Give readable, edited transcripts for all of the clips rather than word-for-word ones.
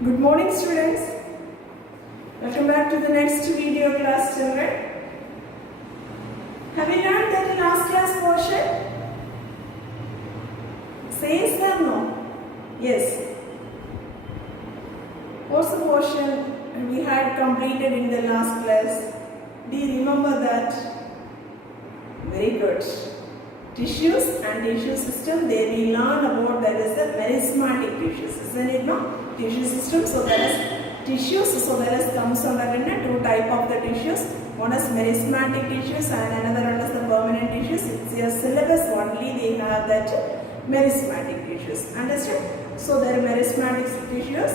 Good morning, students. Welcome back to the next video class, children. Have you learned that last class portion? Say yes or no? Yes. What's the portion we had completed in the last class? Do you remember that? Very good. Tissues and tissue system, there we learn about that is the merismatic tissues, isn't it, no? Tissue system, so there is tissues, so there is comes under two type of the tissues. One is merismatic tissues and another one is the permanent tissues. It's your syllabus only, they have that merismatic tissues. Understand? So there are merismatic tissues.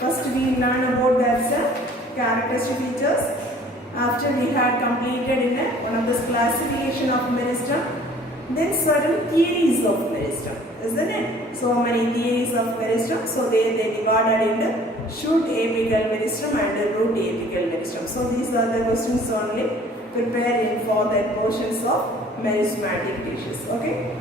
First we learn about that characteristic features. After we had completed in one of this classification of meristem. Then certain theories of meristem, isn't it? So many theories of meristem. So they divided into shoot apical meristem and root apical meristem. So these are the questions only prepared for the portions of merismatic tissues. Okay.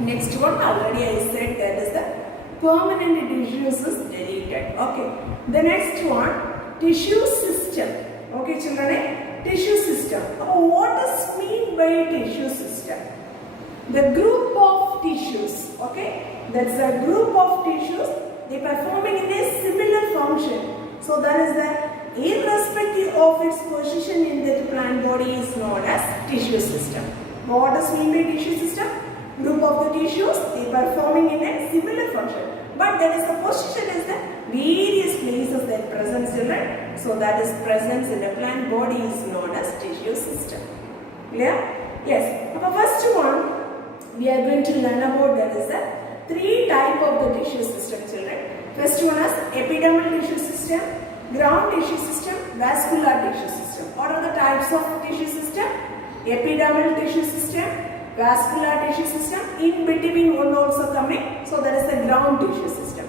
Next one already I said that is the permanent tissues is deleted. Okay. The next one tissue system. Okay, children. Tissue system. What does mean by tissue system? The group of tissues, okay, that's a group of tissues, they performing in a similar function. So that is the irrespective of its position in the plant body is known as tissue system. What does mean by tissue system? Group of the tissues, they performing in a similar function. But that is the position is the various places that presence in it. So that is presence in the plant body is known as tissue system. Clear? Yes. Now first one. We are going to learn about that is the three type of the tissue system, children. First one is epidermal tissue system, ground tissue system, vascular tissue system. What are the types of tissue system? Epidermal tissue system, vascular tissue system. In between one also coming. So that is the ground tissue system.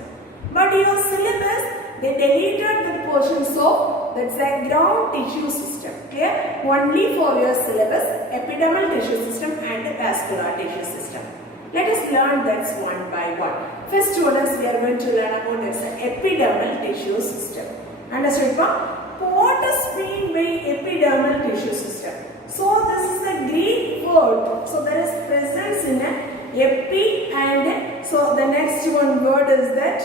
But your syllabus they deleted the portions of that's a ground tissue system. Clear? Only for your syllabus, epidermal tissue system and vascular tissue system. Let us learn that one by one. First one is we are going to learn about this epidermal tissue system. Understood? What does mean by epidermal tissue system? So this is the Greek word. So there is presence in a epi and so the next one word is that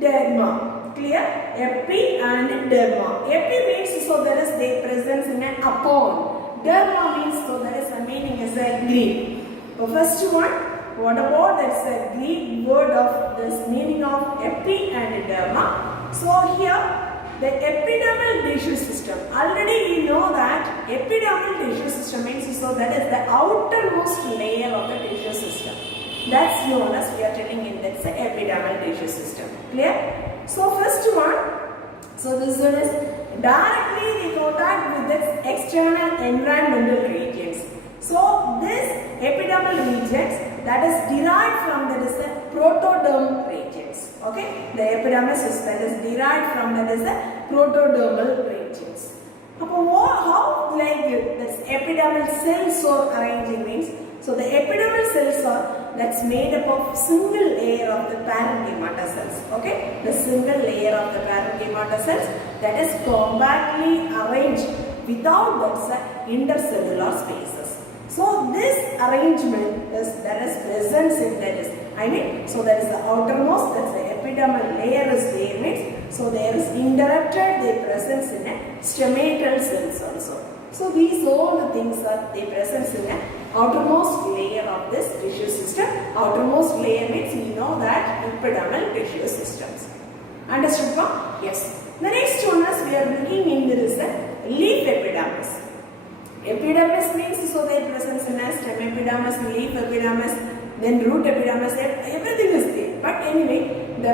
derma. Clear? Epi and derma. Epi means so there is the presence in an upon. Derma means so there is a meaning is a Greek. The first one, what about that's a Greek word of this meaning of epi and derma. So here the epidermal tissue system. Already we know that epidermal tissue system means so that is the outermost layer of the tissue system. That's known as we are telling in that's the epidermal tissue system. Clear? So first one, so this one is directly the contact with its external environmental regions. So this epidermal regions that is derived from that is the protoderm regions. Okay, the epidermis is that is derived from that is the protodermal regions. How like this epidermal cells are arranging means. So the epidermal cells are that's made up of single layer of the parenchyma cells. Okay, the single layer of the parenchyma cells that is compactly arranged without that intercellular spaces. So this arrangement is there is presence in that is so there is the outermost that's the epidermal layer is there means so there is interrupted the presence in a stomatal cells also. So these all the things are the presence in a outermost layer of this tissue system. Outermost layer means we know that epidermal tissue systems. Understood? Yes. The next one is we are looking into this leaf epidermis. Epidermis means so their presence in a stem epidermis, leaf epidermis, then root epidermis, everything is there. But anyway, the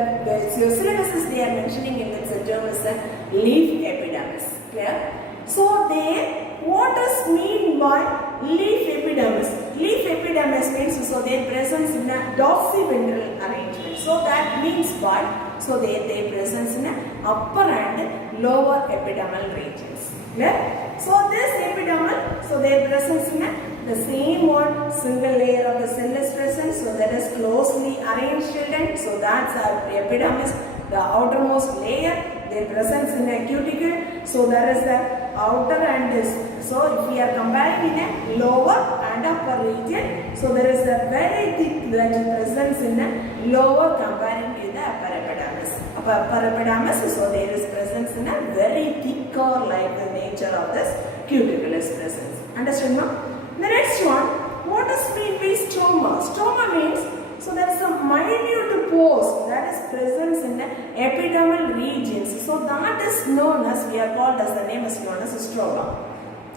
syllabuses they are mentioning in this term is a leaf epidermis. Clear? So there, what does mean by leaf epidermis? Leaf epidermis means so their presence in a dorsiventral arrangement. So that means what? So their presence in a upper and lower epidermal regions. Clear? So this epidermal, so their presence in the same one single layer of the cell is present. So that is closely arranged children. So that's our epidermis. the outermost layer, their presence in a cuticle. So there is the outer and this. So if we are comparing in a lower and upper region, so there is a very thick presence in a lower comparing to the upper epidermis. Upper epidermis, so there is presence in a very thick or like the nature of this cuticle is presence. Understand now? The next one, what does mean by stoma? Stoma means, so there is a minute pores that is presence in the epidermal regions. So that is known as, we are called as, the name is known as stoma.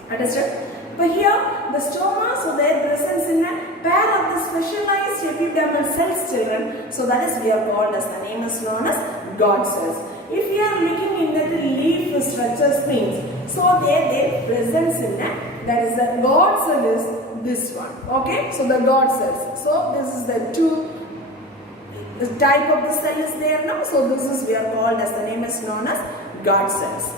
Understand? But here the stoma, so their presence in a pair of the specialized epidermal cells, children. So that is we are called as, the name is known as God cells. If we are looking in the leaf structures means, so their presence in a, that is the God cell is this one. Okay, so the God cells. So this is the two. The type of the cell is there now. So this is, we are called as, the name is known as God cells.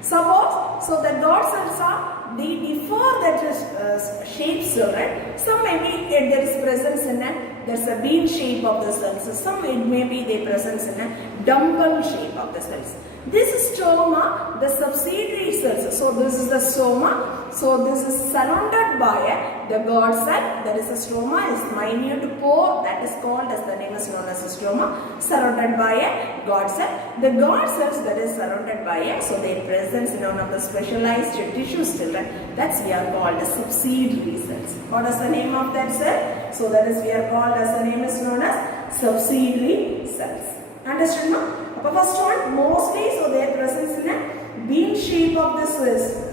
Suppose, so the God cells are, they differ that is shapes, right? Some maybe there is presence in a, there's a bean shape of the cells. Some it may be the presence in a dumbbell shape of the cells. This is stoma, the subsidiary cells. So this is the stoma. So this is surrounded by the God cell. That is a stoma is minute pore, that is called as, the name is known as a stoma, surrounded by a God cell. The God cells that is surrounded by a, so their presence in one of the specialized tissues, children, that's we are called as subsidiary cells. What is the name of that cell? So that is we are called as, the name is known as subsidiary cells. Understand now? First one, mostly, so their presence in a bean shape of this is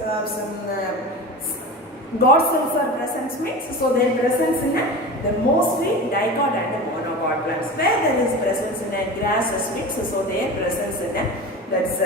God cells are present means, so their presence in a, the mostly dicot and monocot plants. Where there is presence in a grasses mix, so their presence in a, that's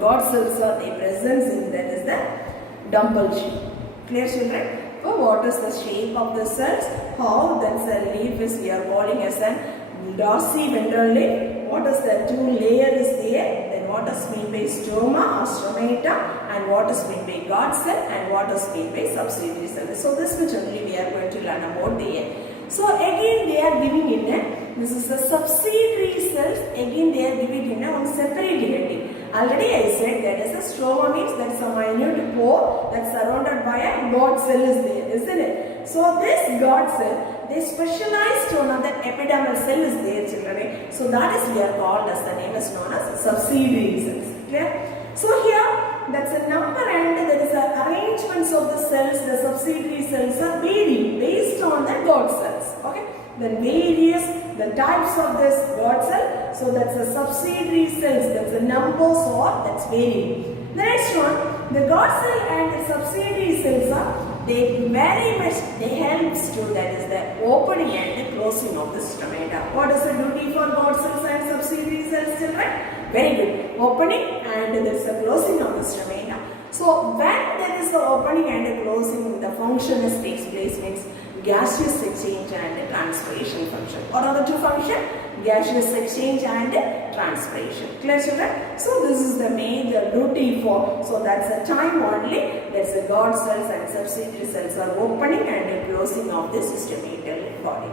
God cells are their presence in, that is the dumbbell shape. Clear, children? So what is the shape of the cells? How that's a leaf is, we are calling as a dorsiventral leaf. What is the two layer is there? Then what is mean by stoma or stomata, and what is mean by God cell, and what is mean by subsidiary cell. So this which only we are going to learn about there. So again they are giving in a, this is the subsidiary cells, again they are giving in a on separate heading. Already I said that is a stroma means that is a minute pore that's surrounded by a God cell is there, isn't it? So this God cell, they specialized on the epidermal cell is there, children. So that is we are called as, the name is known as subsidiary cells. Clear? So here that's a number and there is a arrangements of the cells, the subsidiary cells are varying based on the God cells. Okay? Then various the types of this God cell. So that's the subsidiary cells, that's the numbers or that's varying. The next one, the God cell and the subsidiary cells are, they very much, they helps to, that is the opening and the closing of the stomata. What is the duty for God cells and subsidiary cells, children? Very good. Opening and there is the closing of the stomata. So when there is the opening and the closing, the function is takes place means gaseous exchange and transpiration function. What are the two functions? Gaseous exchange and transpiration. Clear, children? So this is the major duty for, so that's the time only, that's the God cells and subsidiary cells are opening and closing of the stomatal body.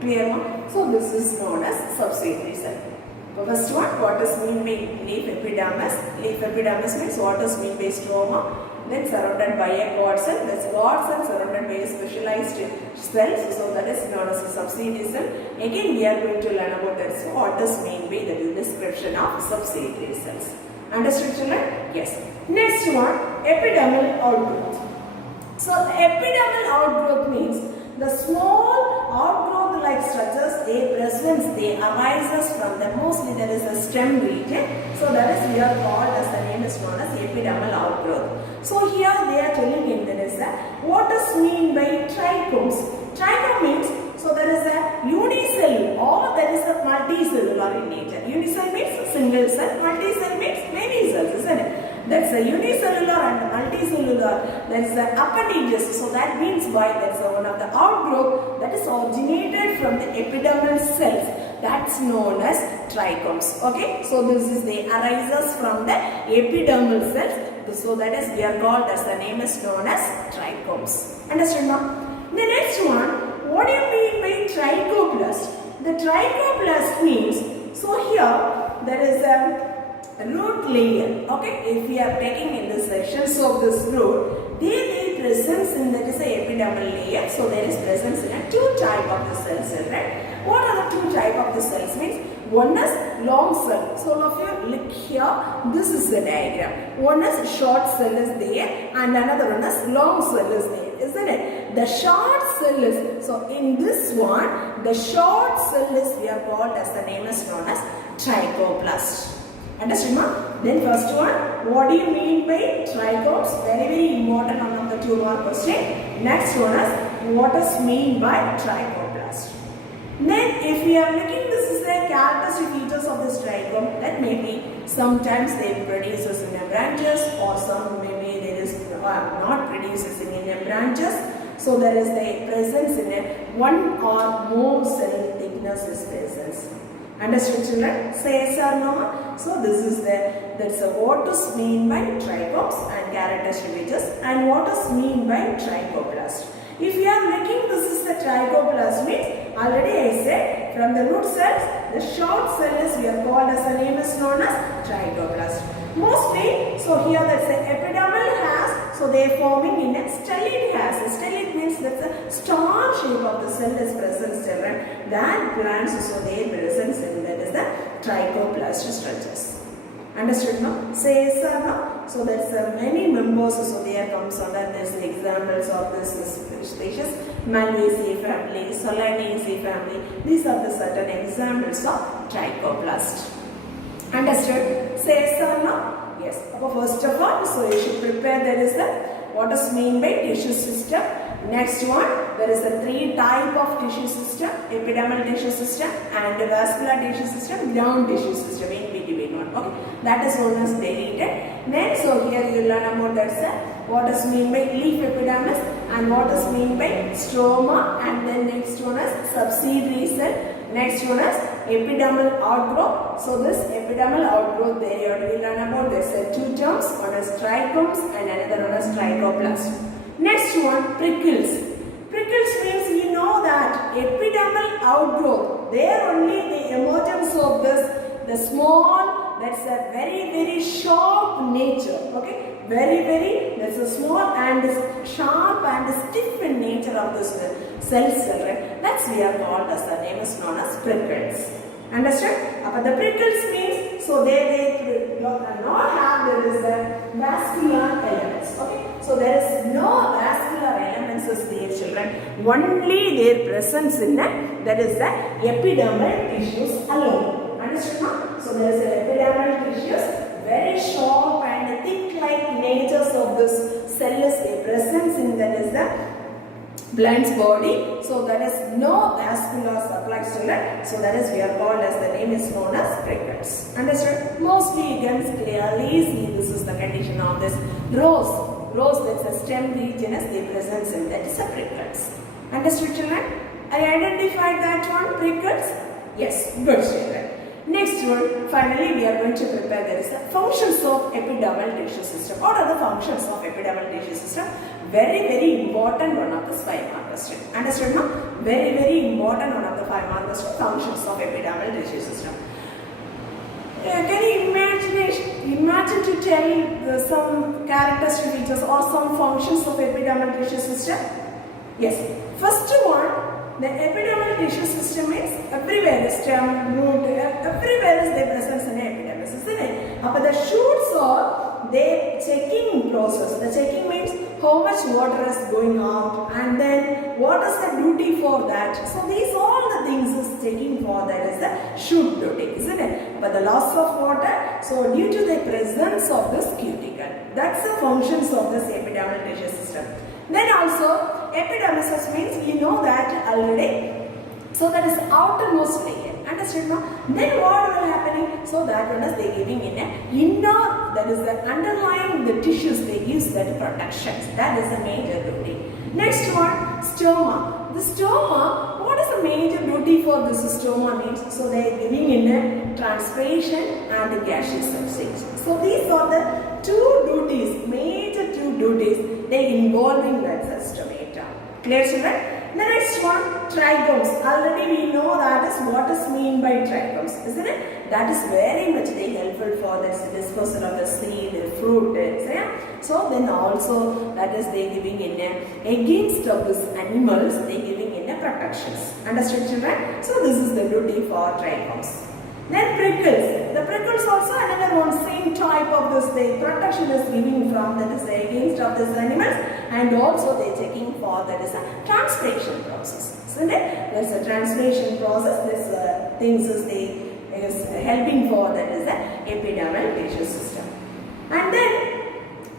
Clear? So this is known as subsidiary cell. The first one, what is mean by leaf epidermis? Leaf epidermis means what is mean by stoma. Then surrounded by a God cell, that's God cell surrounded by a specialized cells, so that is known as a subsidiary cell. Again we are going to learn about that. So what is mean by the description of subsidiary cells. Understood, children? Yes. Next one, epidermal outgrowth. So epidermal outgrowth means the small outgrowth like structures, they arises from the, mostly there is a stem region. So that is we are called as, the name is known as epidermal outgrowth. So here they are telling in there is that what is mean by trichomes. Trichome means, so there is a unicell or there is a multicellular in nature. Unicell means single cell, multicell means many cells, isn't it? That's a unicellular and multicellular. There is the appendages. So that means by that's one of the outgrowth that is originated from the epidermal cells. That's known as trichomes. Okay. So this is the arises from the epidermal cells. So that is we are called as, the name is known as trichomes. Understood now? The next one, what do you mean by trichoplast? The trichoplast means So here there is a root layer. Okay, if we are taking in the sections of this root, they presence in that is a epidermal layer. So there is presence in a two type of the cells, right? What are the two type of the cells? Means one is long cell. So all of you look here. This is the diagram. One is short cell is there, and another one is long cell is there, isn't it? The short cell is, so in this one, the short cell is we are called as the name is known as trichoplast. Understood, ma? Then first one, what do you mean by trichops? Very important one of the 2 mark question. Next one is what is mean by trichoplast. Then if we are looking, this is the characteristic features of this trichome. That may be sometimes they produces in the branches, or some maybe there is not produces in the branches. So there is the presence in it, one or more cell thickness is presence. Understood, children? Say yes or no? So this is that's what is mean by trichops and characteristic features, and what is mean by trichoplast. If you are looking, this is the trichoplast means already I said from the root cells, the short cell is we are called as the name is known as trichoplast. Mostly, so here that's the epidermal has, so they are forming in a stellate has. A stellate means that's a star shape of the cell is present, children. That plants, so their presence in that is the trichoplast structures. Understood, no? Say yes or no? So that's many members, so there comes under this examples of this species, Malvaceae family, Solanaceae family. These are the certain examples of trichoplast. Understood? Say yes or no? Yes. First of all, so you should prepare there is the what is mean by tissue system. Next one, there is a 3 type of tissue system: epidermal tissue system and vascular tissue system, ground tissue system in between one. Okay, that is known as deleted. Next, so here you learn about that what is mean by leaf epidermis and what is mean by stroma, and then next one is subsidiary cell. Next one is epidermal outgrowth. So this epidermal outgrowth, there you already learn about this 2 terms. One is trichomes and another one is trichoplast. Next one, prickles. Prickles means you know that epidermal outgrowth, there only the emergence of this, the small, that's a very sharp nature. Okay, very that's a small and sharp and stiff in nature of this cells, children. That's we are called as the name is known as prickles. Understand? But the prickles means, so they not have, there is a vascular elements. Okay, so there is no vascular elements is there, children. Only their presence in that is the epidermal tissues alone. Understood, no? So there is an epidermal tissues, very sharp and thick like natures of this cell is a presence in that is the plant's body. So there is no vascular supply, children. So that is we are called as the name is known as prickles. Understood? Mostly you can clearly see this is the condition of this rose. Rose, that's a stem region is the presence in that is a prickles. Understood, children? I identified that one, prickles? Yes, good, children. Next one, finally we are going to prepare there is the functions of epidermal tissue system. What are the functions of epidermal tissue system? Very important one of the 5 mark question. Understood, no? Very important one of the 5 mark question, functions of epidermal tissue system. Can you imagine to tell some characteristic features or some functions of epidermal tissue system? Yes. First one, the epidermal tissue system is everywhere, stem, root, everywhere is their presence in the epidermis, isn't it? But the shoots are their checking process. The checking means how much water is going out and then what is the duty for that. So these all the things is checking for that is the shoot duty, isn't it? But the loss of water, so due to the presence of this cuticle, that's the functions of this epidermal tissue system. Then also epidermis means you know that already. So that is outermost layer. Understood, no? Then what will happen? So that one is they giving in a inner, that is the underlying the tissues they use that protections. That is a major duty. Next one, stoma. The stoma, what is the major duty for this stoma means? So they are giving in a transpiration and the gaseous substance. So these are the 2 duties, major 2 duties they involving that stomata. Clear, children? The next one, trichomes. Already we know that is what is mean by trichomes, isn't it? That is very much helpful for the dispersal of the seed, fruit. So then also that is they giving in against of these animals, they giving in protections. Understood, children? So this is the duty for trichomes. Then prickles. The prickles also another one, same type of this. The protection is giving from that is against of these animals, and also they checking for that is a translation process. Isn't it? There's a translation process. This things is helping for that is the epidermal tissue system. And then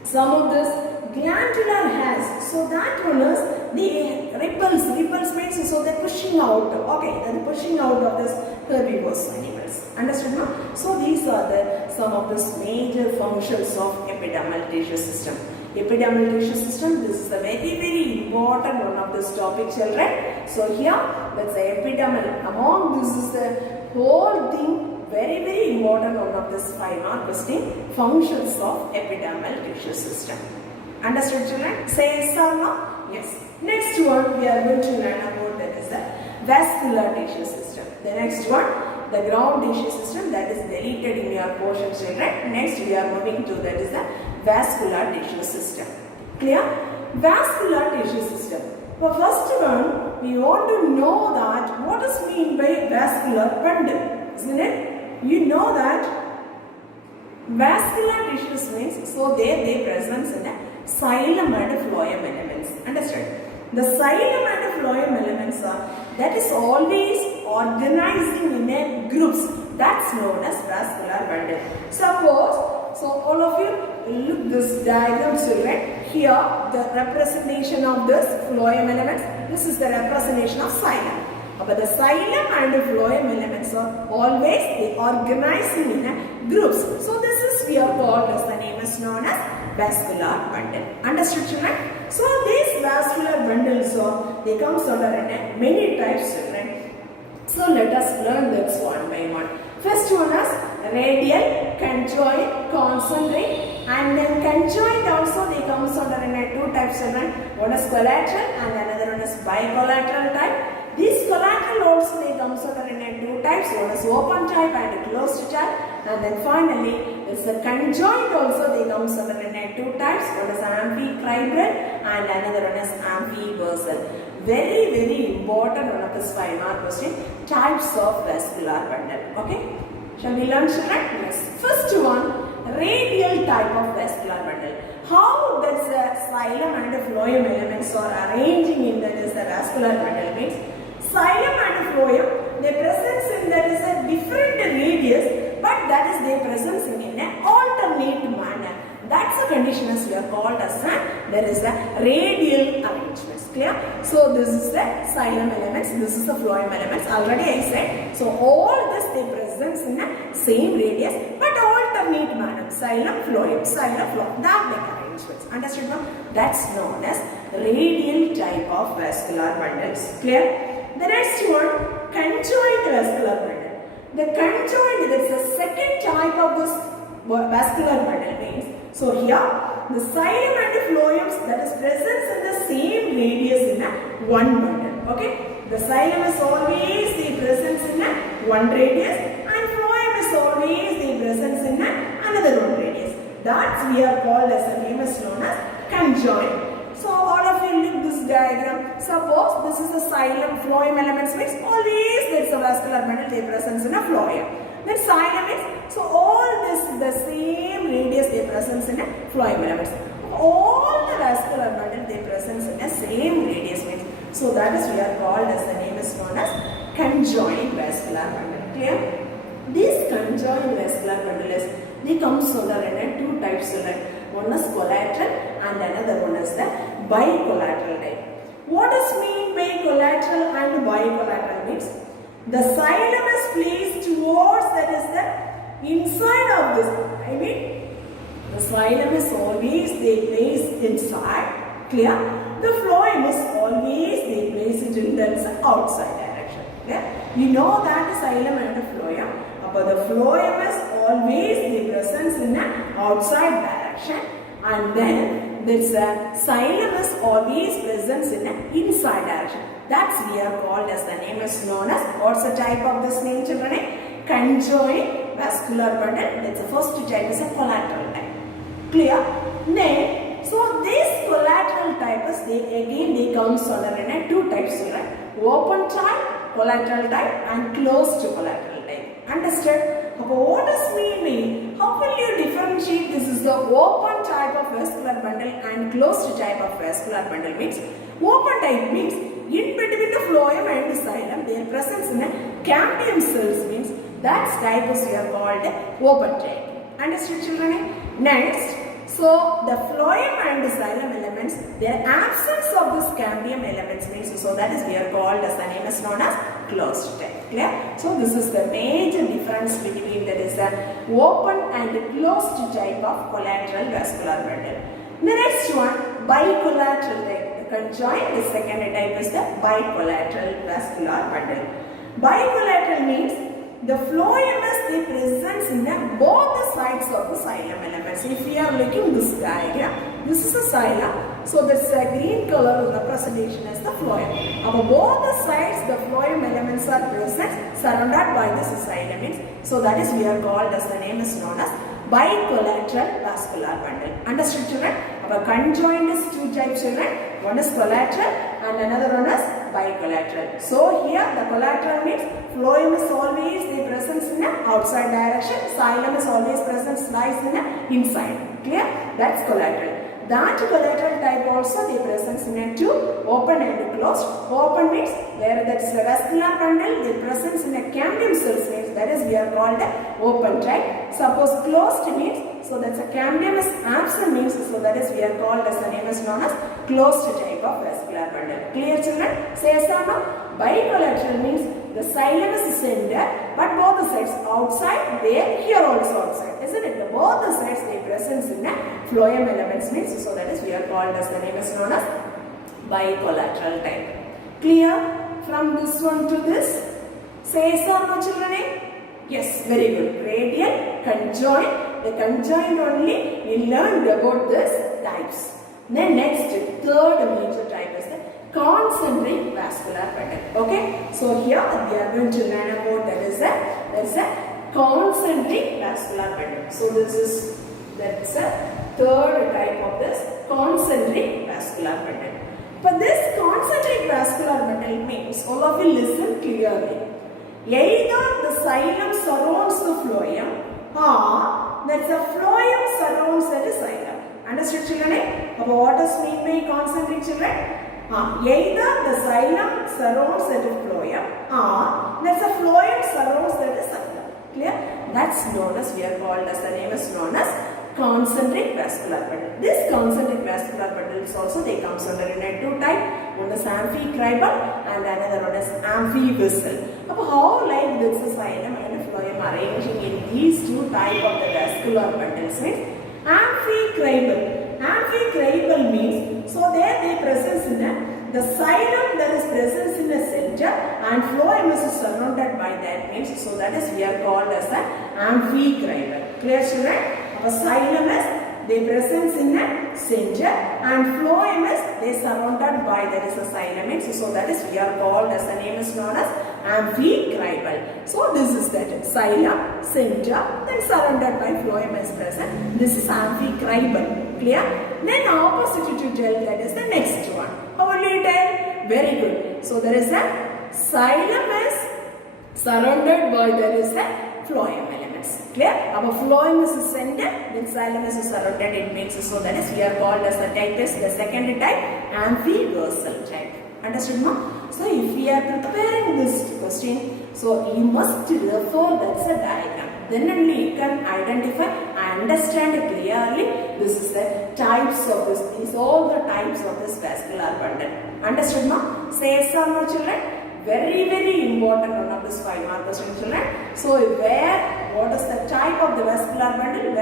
some of this glandular hairs. So that one is the ripples. Ripples means so they're pushing out. Okay, they're pushing out of this herbivorous animals. Understood now? So these are the some of the major functions of epidermal tissue system. Epidermal tissue system, this is a very important one of this topic, children. So here, let's say epidermal. Among this is the whole thing, very important one of this 5-mark question, functions of epidermal tissue system. Understood, children? Say yes or no? Yes. Next one, we are going to learn about that is the vascular tissue system. The next one, the ground tissue system, that is deleted in your portion, children. Next, we are moving to that is the vascular tissue system. Clear? Vascular tissue system. For first one, we want to know that what is mean by vascular bundle, isn't it? You know that vascular tissues means so they presence in a xylem and phloem elements. Understand? The xylem and phloem elements are that is always organizing in a groups. That's known as vascular bundle. Suppose, so all of you look this diagram, children. Here the representation of this phloem elements. This is the representation of xylem. But the xylem and the phloem elements are always they organizing in a groups. So this is we are called as the name is known as vascular bundle. Understood, children? So these vascular bundles are they come under many types, children. So let us learn this one by one. First one is radial, conjoint, concentric, and then conjoint also they comes under two types, children. One is collateral and another one is bicollateral type. These collateral also they comes under two types. One is open type and closed type. And then finally, is the conjoint also they comes under two types. One is amphicribral and another one is amphibursal. Very important one of this 5-mark question. Types of vascular bundle. Okay? Shall we learn, children? Yes. First one, radial type of vascular bundle. How does the xylem and the phloem elements are arranging in that is the vascular bundle means xylem and phloem they presence in that is a different radius, but that is they presence in an alternate manner. That's the condition as we are called as there is the radial arrangements. Clear? So this is the xylem elements, this is the phloem elements. Already I said. So all this they presents in the same radius but alternate manner. Xylem, phloem, that like arrangements. Understood now? That's known as radial type of vascular bundles. Clear? The next one, conjoint vascular bundle. The conjoint, that's the second type of this vascular bundle means. So here, the xylem and the phloems that is present in the same radius in a one bundle. Okay? The xylem is always the presence in a one radius and phloem is always the presence in another one radius. That we are called as the name is known as conjoint. So all of you look this diagram. Suppose this is the xylem phloem elements means always there is a vascular bundle they presence in a phloem. Then xylem is so all this the same radius they presence in a phloem elements. All the vascular bundle they presence in a same radius means so that is we are called as the name is known as conjoint vascular bundle. Clear? This conjoint vascular bundle is they come under in two types. One is collateral and another one is the bicollateral type. What does mean by collateral and bicollateral means? The xylem is placed towards that is the inside of this. I mean the xylem is always they place inside. Clear? The phloem is always they place it in the outside direction. Yeah? You know that the xylem and the phloem. But the phloem is always the presence in an outside direction and then this xylem is always present in an inside direction. That's we are called as, the name is known as, what's the type of this name, children? Conjoined vascular bundle. That's the first type is a collateral type. Clear? Then, so this collateral type is, they comes under in two types, children. Open type, collateral type, and closed collateral type. Understood? What does mean? How will you differentiate? This is the open type of vascular bundle and closed type of vascular bundle. Means open type means in between the phloem and the xylem, their presence in a cambium cells, means that type is here called open type. Understood, children? Next, so the phloem and the xylem elements, their absence of this cambium elements means, so that is we are called as, the name is known as closed type. Clear? So this is the major difference between, that is the open and closed type of collateral vascular bundle. The next one, bicollateral type, the conjoined. The second type is the bicollateral vascular bundle. Bicollateral means the phloem is the presence in both the sides of the xylem elements. If we are looking this diagram, this is the xylem. So this green color representation is the phloem. Above both the sides, the phloem elements are present, surrounded by this xylem. So that is we are called as, the name is known as bicollateral vascular bundle. Understood, children? Our conjoined is two types, children. One is collateral and another one is bicollateral. So here the collateral means phloem is always the presence in the outside direction. Xylem is always present lies in the inside. Clear? That's collateral. That collateral type also the presence in a two, open and closed. Open means where that's the vascular bundle, the presence in a cambium cells means, that is we are called a open type. Suppose closed means, so that's a cambium is absent means, so that is we are called as, the name is known as closed type of vascular bundle. Clear, children? Say yes or no? Bicollateral means the xylem is center, but both the sides outside, there, here also outside, isn't it? Both the sides they presence in a phloem elements means, so that is we are called as, the name is known as bicollateral type. Clear? From this one to this? Say yes or no, children? Yes, very good. Radial, conjoined. The conjoined only we learned about this types. Then next, third major type is the concentric vascular bundle. Okay, so here we are going to learn about that is a concentric vascular bundle. So that's a third type of this concentric vascular bundle. But this concentric vascular bundle means, all of you listen clearly. Either the xylem surrounds the phloem, or that's a phloem surrounds the xylem. Understood, children? What does mean by concentric, children? Either the xylem surrounds the phloem, or that's a phloem surrounds the xylem. Clear? That's known as, we are called as, the name is known as concentric vascular bundle. This concentric vascular bundle is also, they comes under in two type. One is amphicribal and another one is amphivessel. How like this is xylem and phloem arranging in these two type of the vascular bundles means amphicribal. Amphicribal means, so there they presence in the xylem, there is presence in the center and phloem is surrounded by that means, so that is we are called as the amphicribal. Clear, children? Our xylem is they presence in the center and phloem is they surrounded by, there is a xylem means, so that is we are called as, the name is known as amphicribal. So this is that xylem, center, then surrounded by phloem is present. This is amphicribal. Clear? Then opposite to tell, that is the next one. How will you tell? Very good. So there is a xylem is surrounded by, there is a phloem elements. Clear? Our phloem is the center, then xylem is surrounded, it makes, so that is we are called as the type is the second type, amphivessel type. Understood, no? So if we are preparing this question, so you must refer, that's a diagram. Then only you can identify and understand clearly this is the types of this, these all the types of this vascular bundle. Understood, no? Say yes or no, children? Very important one of this 5 mark question, children. So what is the type of the vascular bundle?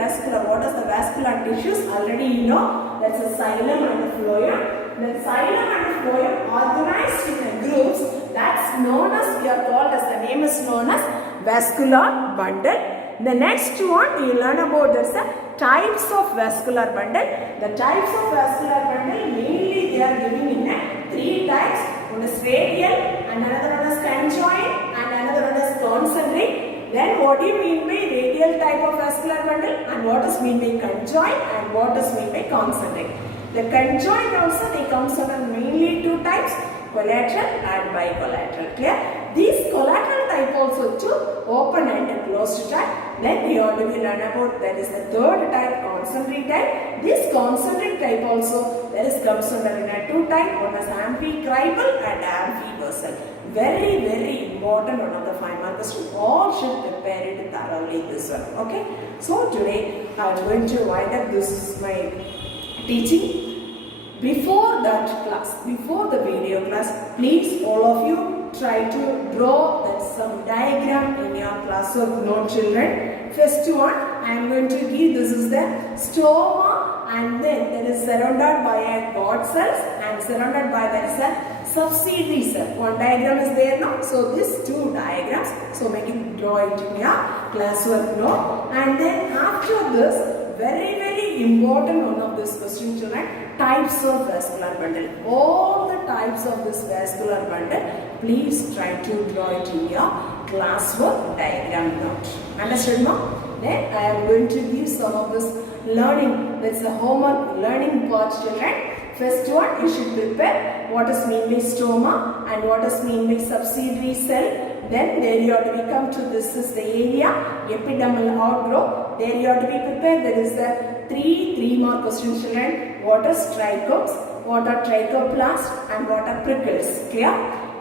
What is the vascular tissues? Already you know, that's a xylem and a phloem. The xylem and phloem organized in groups, that's known as, we are called as, the name is known as vascular bundle. The next one we learn about this types of vascular bundle. The types of vascular bundle mainly they are giving in three types. One is radial, and another one is conjoint, and another one is concentric. Then what do you mean by radial type of vascular bundle, and what is mean by conjoint, and what is mean by concentric? The conjoint also they comes under mainly two types, collateral and bicollateral. Clear? These collateral type also to open and closed type. Then we already learn about that is the third type, concentric type. This concentric type also that is comes under in a two type. One is amphicribal and amphivasal. Very important one of the 5 markers. All should prepare it thoroughly this one. Okay. So today I am going to wind up. This is my teaching. Before that class, before the video class, please all of you try to draw that some diagram in your classwork note, children. First one, I am going to give, this is the stoma, and then that is surrounded by a God cells and surrounded by that is a subsidiary cell. One diagram is there now. So these two diagrams, so make it draw it in your classwork note. And then after this, very important one of this question, children, types of vascular bundle. All the types of this vascular bundle, please try to draw it in your classwork diagram note. Understood, ma'am? Then I am going to give some of this learning. That's the homework learning part, children. First one, you should prepare what is mean by stoma and what is mean by subsidiary cell. Then there you have to come to this is the area, epidermal outgrowth. There you have to be prepared. There is the three mark question, children. What is trichomes, what are trichoplasts, and what are prickles. Clear?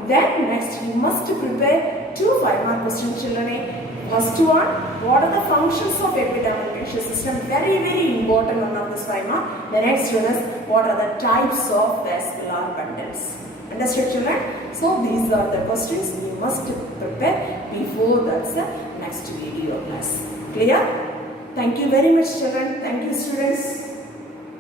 Then next you must prepare 2 5 mark question, children. First one, what are the functions of epidermal tissue system? Very important one of this 5 mark. The next one is what are the types of vascular bundles. Understood, children? So these are the questions you must prepare before that's the next video class. Clear? Thank you very much, children. Thank you, students.